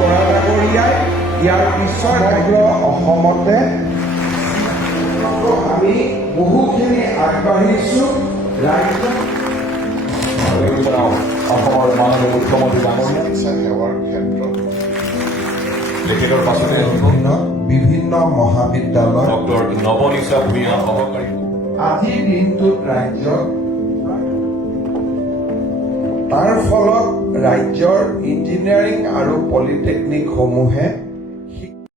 বৰাডাঙৰীয়াই ইয়াৰ পিছৰ সমগ্ৰ অসমতে আমি বহুখিনি আগবাঢ়িছো ৰাজ্য অসমৰ মাননীয় মুখ্যমন্ত্ৰী ডাঙৰীয়া চিকিৎসা সেৱাৰ ক্ষেত্ৰত তেখেতৰ পাছতে বিভিন্ন মহাবিদ্যালয় ডক্টৰ নৱনীতা ভূঞা সহকাৰী আজিৰ দিনটোত ৰাজ্যত তাৰ ফলত ৰাজ্যৰ ইঞ্জিনিয়াৰিং আৰু পলিটেকনিকসমূহে